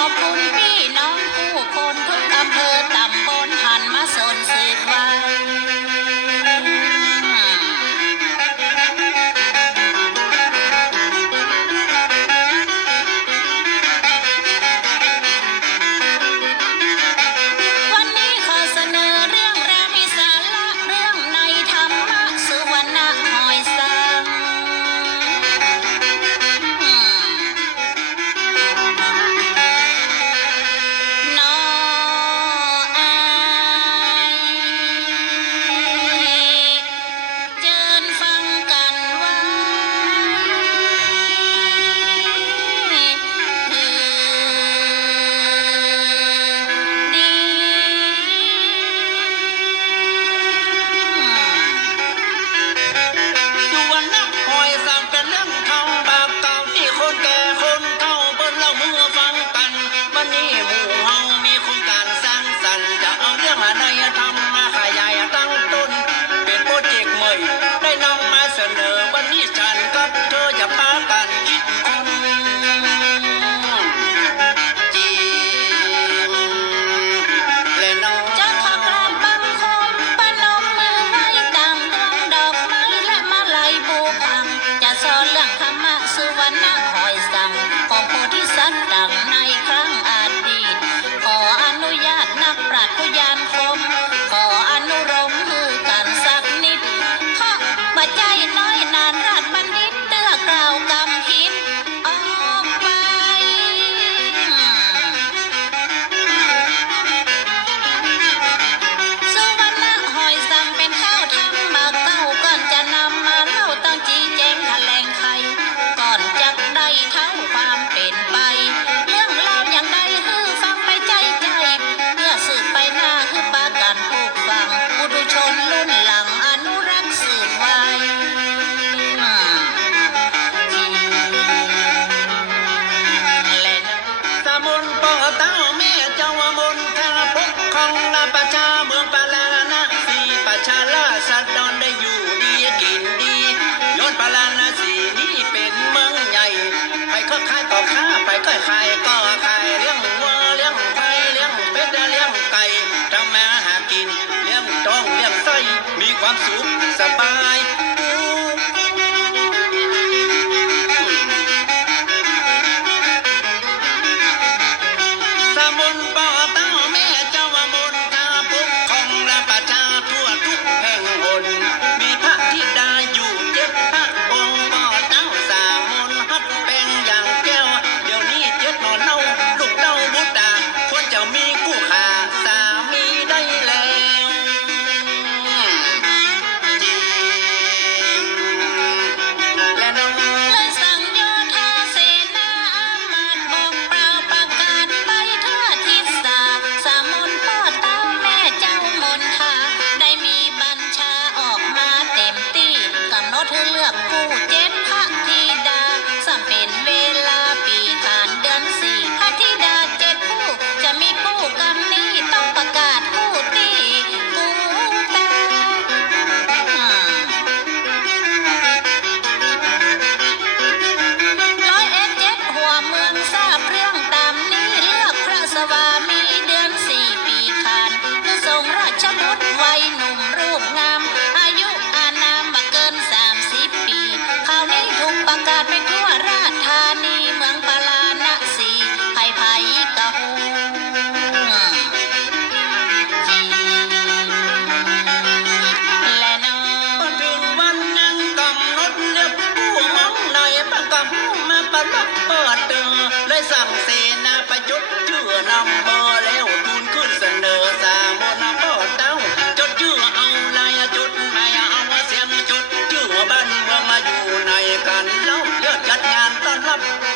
i'm couple. ความสุขสบาย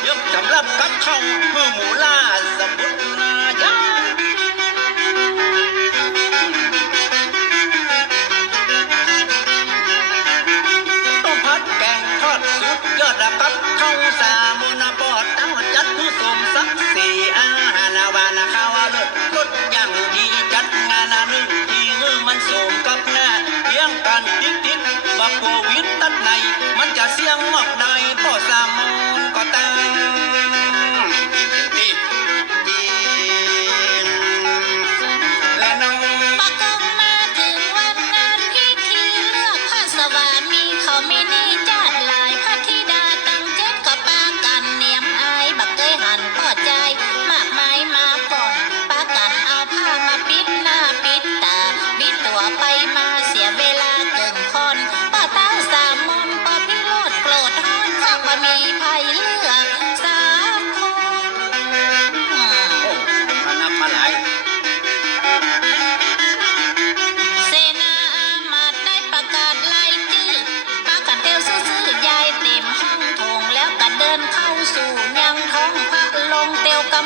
ยกจำหรับกับช่องหมูล่าสมุทรนายาต้มงพัดแกงทอดสุดยอดระกับเข้าสามุนาบอดตั้าจัดผู้สมศักดิ์ศรีอาหารวานาข้าวรสรสอย่างดีจัดงานนึ่งดีเงือมันสมกับหน้าเลี้ยงกันติดติดบักโควิดตัดในมันจะเสียงมอกใดพ่อสาม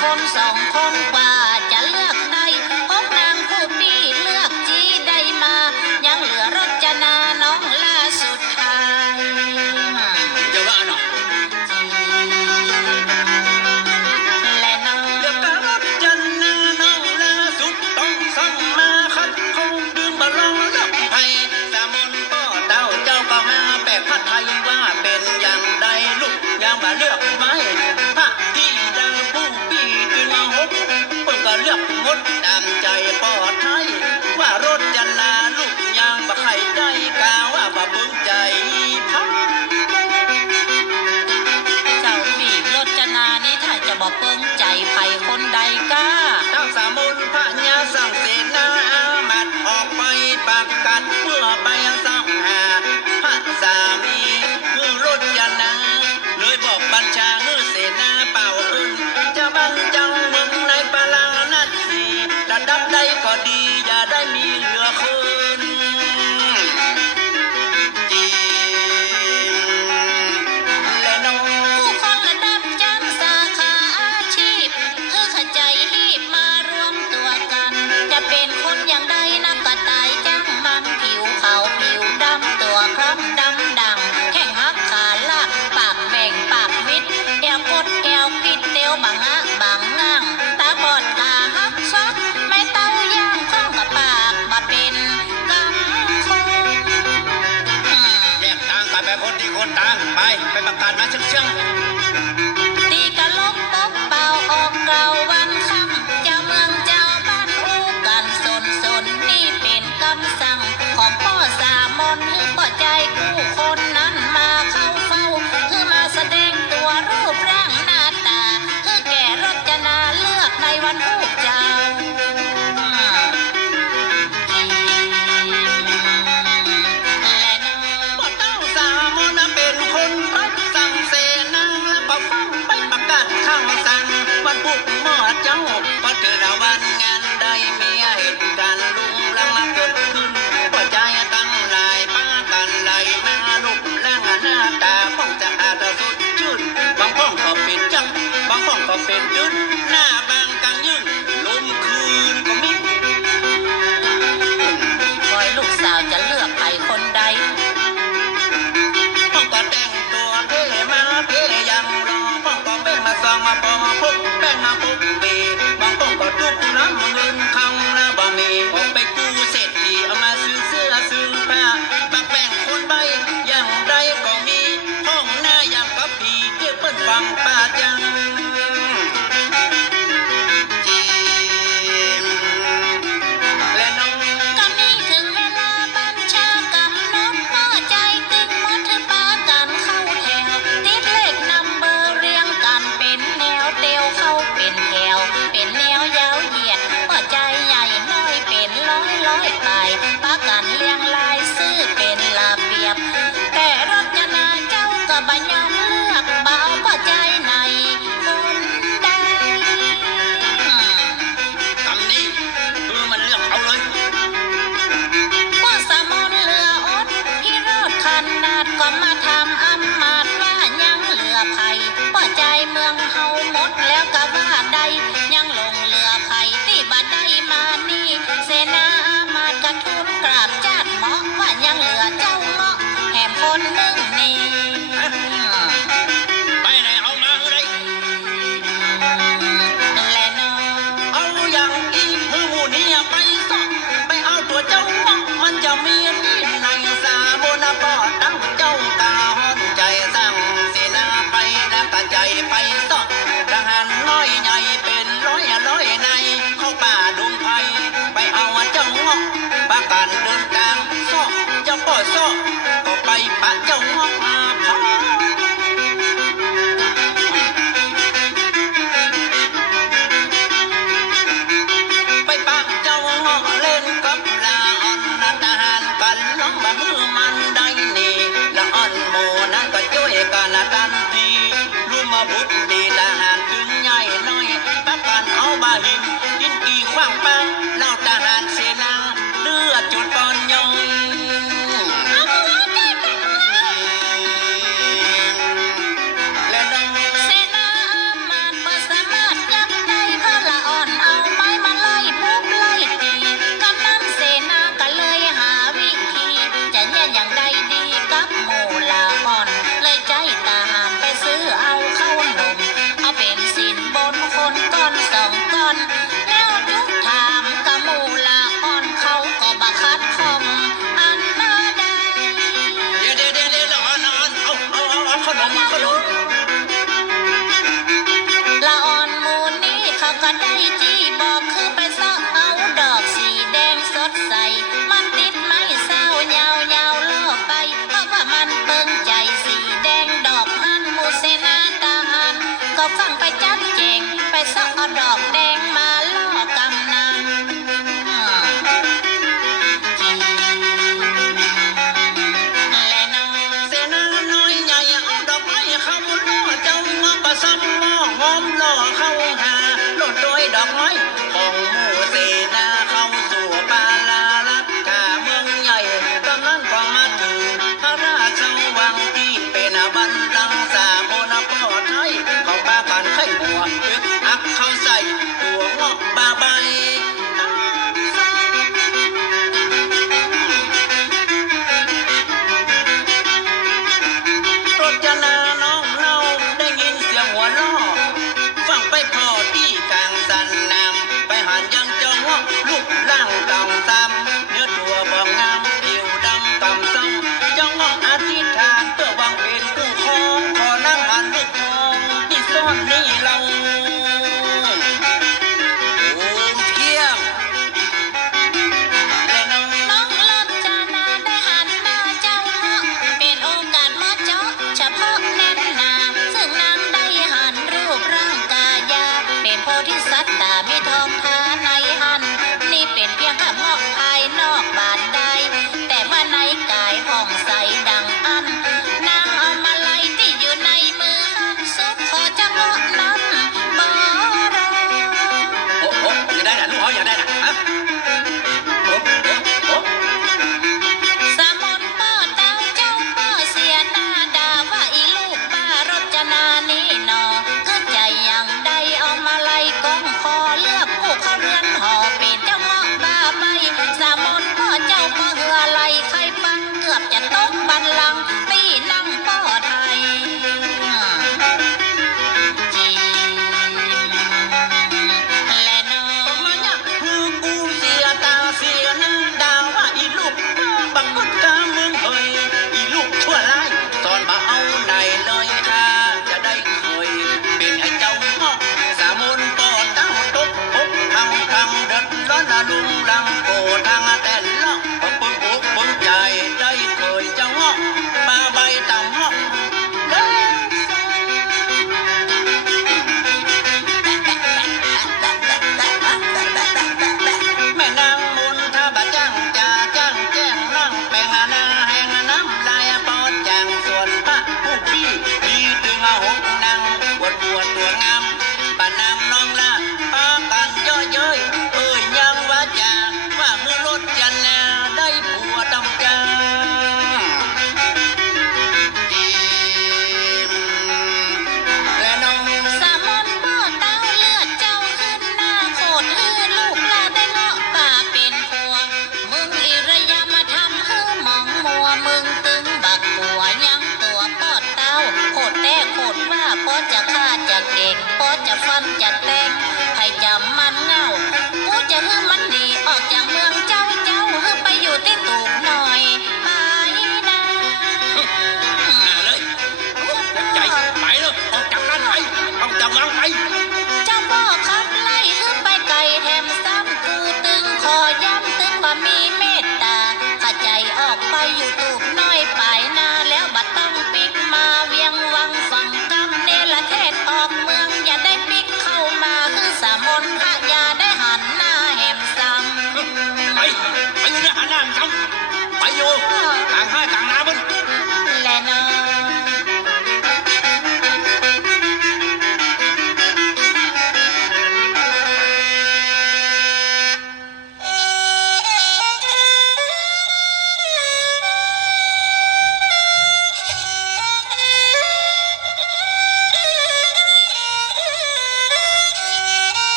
come, song come, 我操